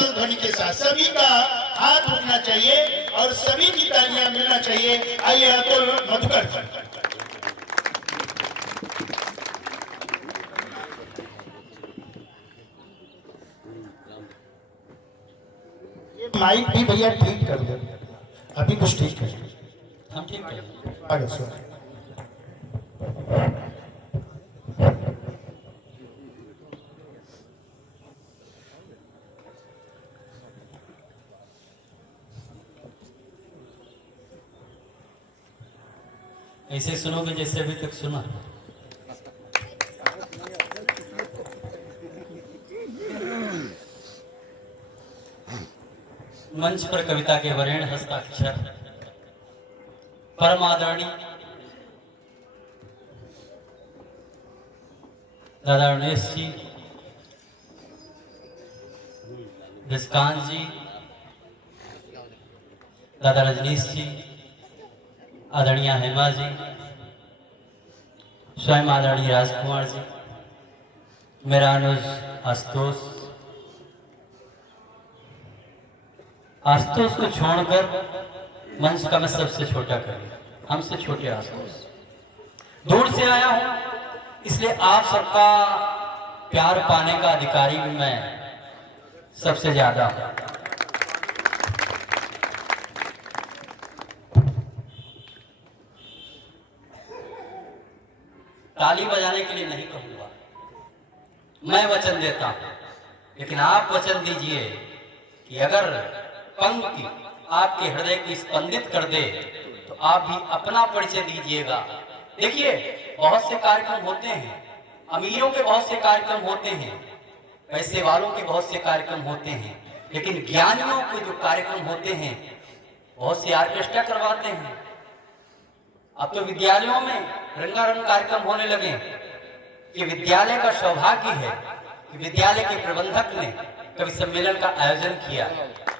करतल ध्वनि के साथ सभी का हाथ उठना चाहिए और सभी की तालियां मिलना चाहिए। आइए अतुल मधुकर। ये माइक भी भैया ठीक कर दो, अभी कुछ ठीक कर हम ठीक कर आगे सुन। ऐसे सुनोगे जैसे अभी तक सुना। मंच पर कविता के वरेण्य हस्ताक्षर परम आदरणीय दादा गणेश जी, विस्कांत जी, दादा रजनीश जी, आदरणीय हेमा जी, स्वयं आदरणीय राजकुमार जी, मेरा अनुज आशुतोष को छोड़कर मंच का मैं सबसे छोटा कर दिया, हमसे छोटे आशुतोष। दूर से आया हूं इसलिए आप सबका प्यार पाने का अधिकारी भी मैं सबसे ज्यादा हूं। ताली बजाने के लिए नहीं कहूंगा, मैं वचन देता हूं, लेकिन आप वचन दीजिए कि अगर पंक्ति आपके हृदय को स्पंदित कर दे तो आप भी अपना परिचय दीजिएगा। देखिए, बहुत से कार्यक्रम होते हैं, अमीरों के बहुत से कार्यक्रम होते हैं, पैसे वालों के बहुत से कार्यक्रम होते हैं, लेकिन ज्ञानियों के जो कार्यक्रम होते हैं बहुत से ऑर्केस्ट्रा करवाते हैं। अब तो विद्यालयों में रंगारंग कार्यक्रम होने लगे। कि विद्यालय का सौभाग्य है कि विद्यालय के प्रबंधक ने कवि सम्मेलन का आयोजन किया।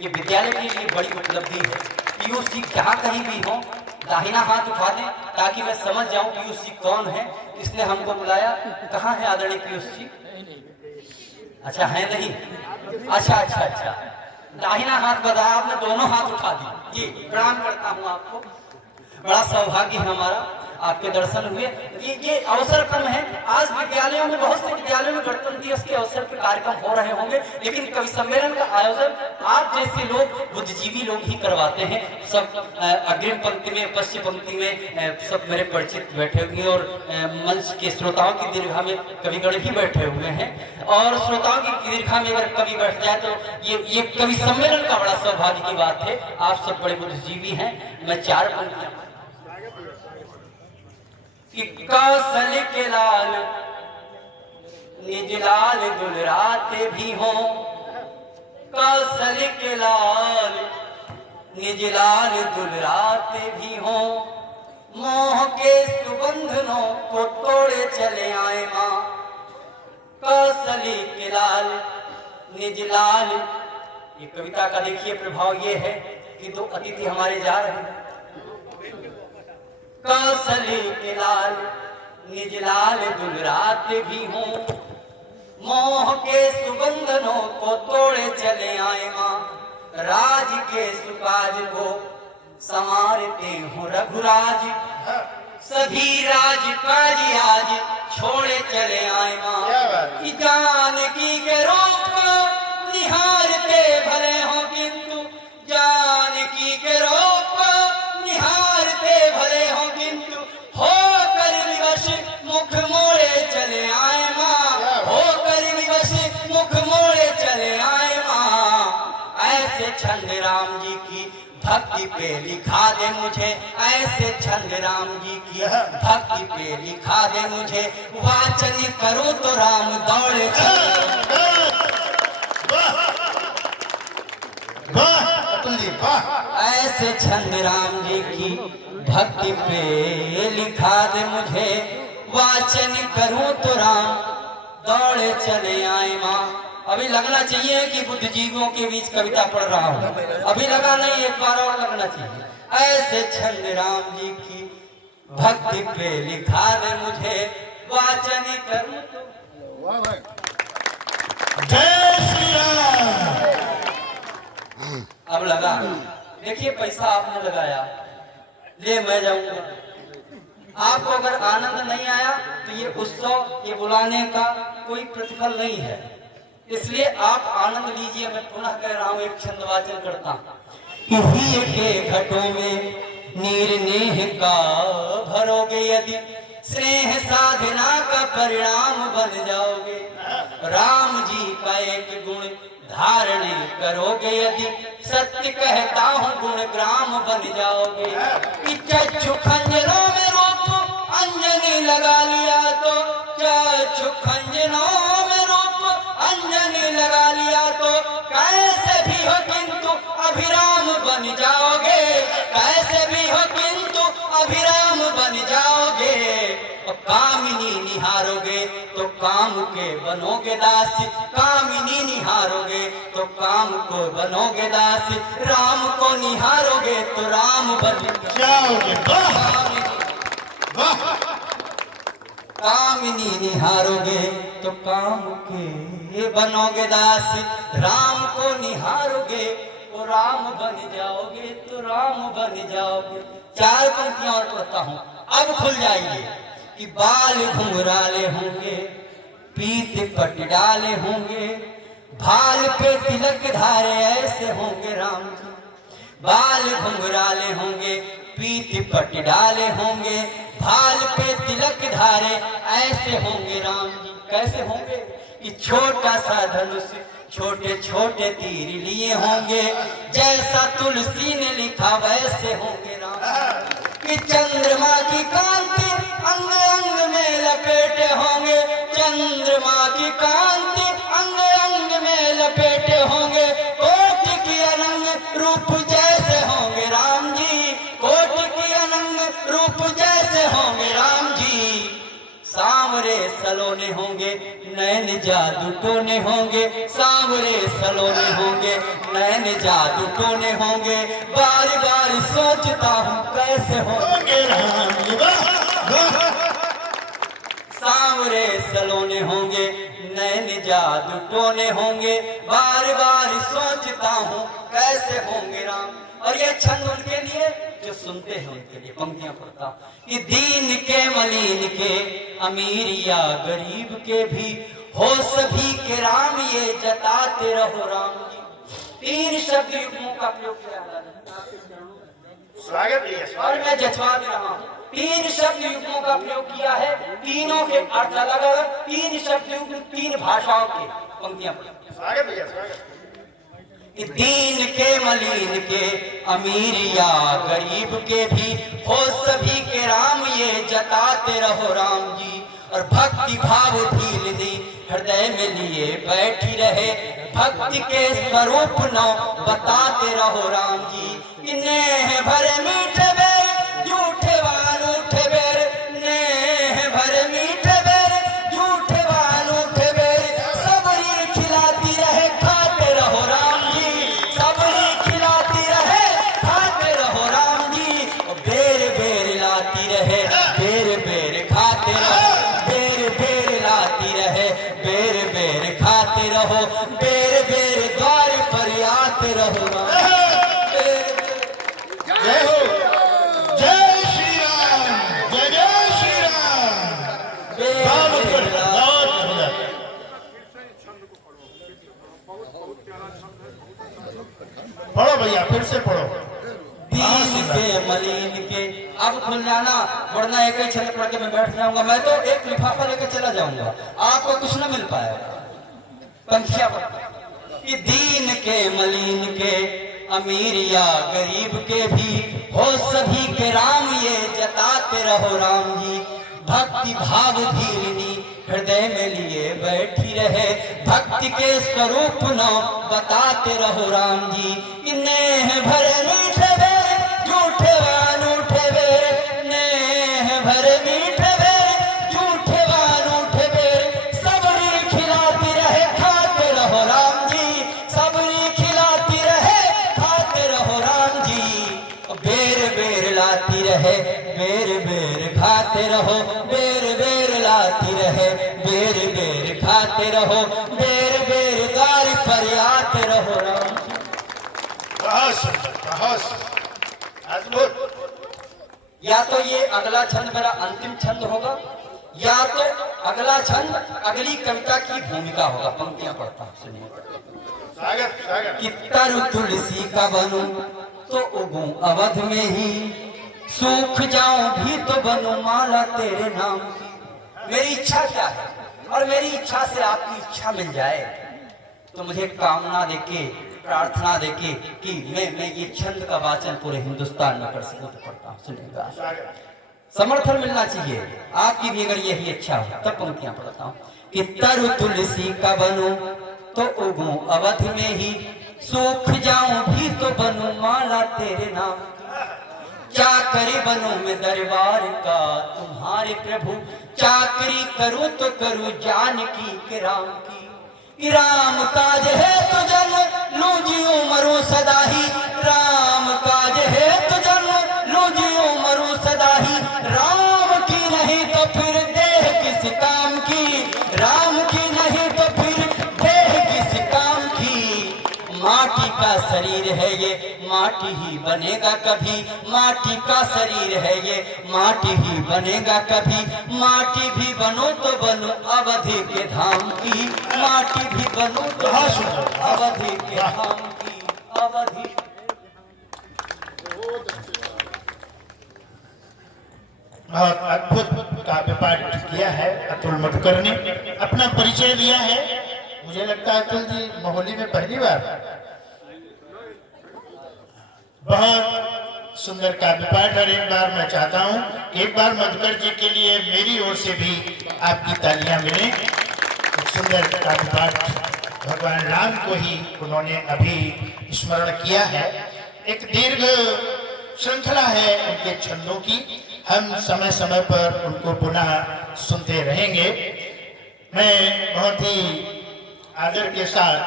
ये विद्यालय के लिए बड़ी उपलब्धि है। पीयूष जी जहाँ कहीं भी हो दाहिना हाथ उठा दें ताकि मैं समझ जाऊं पीयूष जी कौन है, किसने हमको बुलाया। कहाँ है आदरणीय पीयूष जी? अच्छा है नहीं, अच्छा दाहिना हाथ बता, आपने दोनों हाथ उठा दी जी, प्रणाम करता हूँ आपको। बड़ा सौभाग्य है हमारा आपके दर्शन हुए। ये अवसर कम है, आज विद्यालयों में बहुत से विद्यालयों में गणतंत्र दिवस के अवसर के कार्यक्रम हो रहे होंगे, लेकिन कवि सम्मेलन का आयोजन आप जैसे लोग बुद्धिजीवी लोग ही करवाते हैं। सब अग्रिम पंक्ति में पश्चिम पंक्ति में सब मेरे परिचित बैठे हुए और मंच के श्रोताओं की दीर्घा में कविगण भी बैठे हुए हैं। और श्रोताओं की दीर्घा में अगर कवि बैठ जाए तो ये कवि सम्मेलन का बड़ा सौभाग्य की बात है। आप सब बड़े बुद्धिजीवी हैं। मैं 4 पंक्तियां कि कौशल के लाल निज लाल दुलराते भी हो, कौशल के लाल निज लाल दुलराते भी हो, मोह के सुबंधनों को तोड़े चले आए माँ। कौशल के लाल निज लाल, ये कविता का देखिए प्रभाव ये है कि 2 अतिथि हमारे जा रहे हैं। कौशली के लाल निज लाल दुलराते भी हूँ, मोह के सुबंधनों को तोड़े चले आए माँ। राज के सुकाज को संवारते हूँ रघुराज, सभी राज काज आज छोड़े चले आए माँ। कि जानकी के रूप को निहारते भले हो, किंतु जानकी के रूप को निहारते भले हो, किंतु होकर विवश मुख मोड़े चले आए माँ। होकर विवश मुख मोड़े चले आए माँ। ऐसे छंद राम जी की भक्ति पे लिखा दे मुझे, ऐसे छंद राम जी की भक्ति पे लिखा दे मुझे। वाचन करूं तो राम दौड़े चले। ऐसे छंद राम जी की भक्ति पे लिखा दे मुझे, वाचन करूं तो राम दौड़े चले आए माँ। अभी लगना चाहिए कि बुद्धिजीवियों के बीच कविता पढ़ रहा हूँ, अभी लगा नहीं, एक बार और लगना चाहिए। ऐसे छंद राम जी की भक्ति पे लिखा दे मुझे, वाचन करूं तो। जय श्री राम। लगा, देखिए पैसा आपने लगाया, ले मैं जाऊंगा। आपको अगर आनंद नहीं आया तो ये उत्सव, ये बुलाने का कोई प्रतिफल नहीं है, इसलिए आप आनंद लीजिए। मैं पुनः कह रहा हूं, एक छंद वाचन करता हूं। हीर के घटों में नीर नेह का भरोगे, यदि स्नेह साधना का परिणाम बन जाओगे। राम जी का एक गुण धारण करोगे, यदि सत्य कहता हूँ गुण ग्राम बन जाओगे। कि चक्षु खंजरों में रूप अंजनी लगा लिया तो, चक्षु खंजरों में रूप अंजनी लगा लिया तो, कैसे भी हो किंतु अभिराम बन जाओगे, कैसे भी हो किंतु अभिराम बन जाओगे। और कामिनी निहारोगे तो काम के बनोगे दासी, कामिनी निहारोगे तो काम को बनोगे दासी, राम को निहारोगे तो राम बन जाओगे। कामिनी निहारोगे तो काम के बनोगे दासी, राम को निहारोगे तो राम बन जाओगे, तो राम बन जाओगे। चार पंक्तियां और पढ़ता हूं, अब खुल जाइए। कि बाल घुंघराले होंगे, पीत पट डाले होंगे, भाल पे तिलक धारे ऐसे होंगे राम जी। बाल घुंघराले होंगे, पीत पट डाले होंगे, भाल पे तिलक धारे ऐसे होंगे राम जी। कैसे होंगे? कि छोटा सा धनुष छोटे छोटे तीर लिए होंगे, जैसा तुलसी ने लिखा वैसे होंगे राम। कि चंद्रमा की कांति अंग अंग में लपेटे होंगे, चंद्रमा की कांति अंग अंग में लपेटे होंगे, कोटि की अनंग रूप जैसे होंगे राम जी, कोटि की अनंग रूप जैसे होंगे राम जी। सांवरे सलोने होंगे, नैन जादू टोने होंगे, सांवरे सलोने होंगे, नैन जादू टोने होंगे, बार बार सोचता हूँ कैसे होंगे राम जी। सांवरे सलोने होंगे, नैन जादू टोने होंगे, बार बार सोचता हूँ कैसे होंगे राम। और ये छंद उनके लिए जो सुनते हैं, उनके लिए पंक्तियां पढ़ता कि दीन के मलिन के अमीर या गरीब के भी हो सभी के राम, ये जताते रहो राम जी। तीन शब्द युग्मों का प्रयोग किया, स्वागत है। और मैं जजवा भी रहा हूँ। तीन शब्द युग्मों का प्रयोग किया है, तीनों के अर्थ अलग अलग, तीन शब्द युग्म तीन भाषाओं के। पंक्तियां स्वागत भैया, स्वागत। कि दीन के मलिन के अमीर या गरीब के भी हो सभी के राम, ये जताते रहो राम जी। और भक्ति भाव भीलनी हृदय में लिए बैठी रहे, भक्ति के स्वरूप नौ बताते रहो राम जी। कि नेह भरे मीठे बेर झूठे वान उठे बेर, नेह भरे मीठे बेर झूठे वान उठे बेर, सबरी खिलाती रहे खाते रहो राम जी, सबरी खिलाती रहे खाते रहो राम जी। और बेर बेर लाती रहे, बेर बेर खाते रहो, बेर बेर लाती रहे, बेर बेर खाते रहो, बेर बेर द्वार पर आते रहो राम। जय हो, जय श्री राम, जय जय श्री राम। पढ़ो भैया, फिर से पढ़ो। दीन के मलिन के, अब खुल जाना, वरना एक ही छंद पढ़ के मैं बैठ जाऊंगा। मैं तो एक लिफाफा लेकर चला जाऊंगा, आपको कुछ न मिल पाएगा। पंक्तियां कि दीन के मलिन के अमीर या गरीब के भी हो सभी के राम, ये जताते रहो राम जी। भक्ति भाव धीरनी हृदय में लिए बैठी रहे, भक्ति के स्वरूप नौ बताते रहो राम जी। कि नेह भरे मीठे बेर झूठे वान उठे बेर, नेह भरे मीठे बेर झूठे वान उठे बेर, सबरी खिलाती रहे खाते रहो राम जी, सबरी खिलाती रहे खाते रहो राम जी। बेर बेर लाती रहे, बेर बेर खाते रहो, बेर बेर लाती रहे, बेर बेर खाते रहो, बेर बेर द्वार पर आते रहो राम जी। बहुत सुंदर, बहुत सुंदर, अद्भुत। या तो ये अगला छंद मेरा अंतिम छंद होगा, या तो अगला छंद अगली कविता की भूमिका होगा। पंक्तियां पढ़ता हूं, सुनिए। स्वागत स्वागत। कि तरु तुलसी का बनूं तो उगूं अवध में ही, सूख जाऊं भी तो बनूं माला तेरे नाम की। मेरी इच्छा क्या है, और मेरी इच्छा से आपकी इच्छा मिल जाए तो मुझे कामना देके, प्रार्थना देके कि मैं ये छंद का वाचन पूरे हिंदुस्तान में कर सकूं तो पढ़ता हूं, सुनिएगा। समर्थन मिलना चाहिए आपकी भी, अगर यही इच्छा हो तब पंक्तियां पढ़ता हूं। कि तरु तुलसी का बनूं तो उगूं अवध में ही, सूख जाऊं भी तो बनूं माला तेरे नाम की। चाकरी बनूं मैं दरबार का तुम्हारे प्रभु, चाकरी करूं तो करूं जानकी के राम की। कि राम काज है तो जन्म लूं जीऊं मरूं सदा ही, राम काज है तो जन्म लूं जीऊं मरूं सदा ही। राम की नहीं तो फिर देह किस काम की, राम की नहीं तो फिर देह किस काम की। माटी का शरीर है ये माटी ही बनेगा कभी, माटी का शरीर है ये माटी ही बनेगा कभी। माटी भी बनो तो बनो अवधि के धाम की, माटी भी बनो तो बनो अवधि के धाम की। अवधि बहुत अद्भुत काव्य पाठ किया है अतुल मधुकर ने, अपना परिचय दिया है। मुझे लगता है अतुल जी मोहाली में पहली बार। बहुत सुंदर काव्य पाठ, और एक बार मैं चाहता हूँ एक बार मधुकर जी के लिए मेरी ओर से भी आपकी तालियां मिलें। एक सुंदर काव्य पाठ भगवान राम को ही उन्होंने अभी स्मरण किया है। एक दीर्घ श्रृंखला है उनके छंदों की, हम समय समय पर उनको पुनः सुनते रहेंगे। मैं बहुत ही आदर के साथ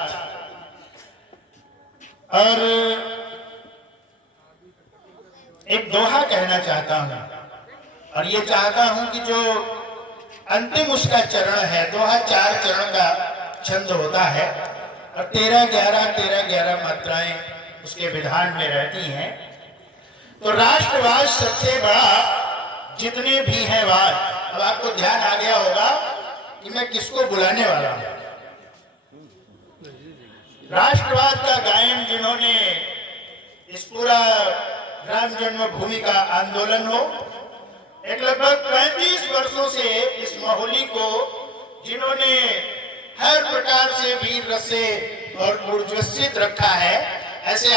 और एक दोहा कहना चाहता हूं, और ये चाहता हूं कि जो अंतिम उसका चरण है, दोहा 4 चरण का छंद होता है और 13-11 मात्राएं उसके विधान में रहती हैं। तो राष्ट्रवाद सबसे बड़ा जितने भी हैं वाद। अब आपको ध्यान आ गया होगा कि मैं किसको बुलाने वाला हूं। राष्ट्रवाद का गायन जिन्होंने इस पूरा राम जन्मभूमि का आंदोलन हो, एक लगभग 35 वर्षों से इस मोहाली को जिन्होंने हर प्रकार से वीर रस से और ऊर्ज्वसित रखा है, ऐसे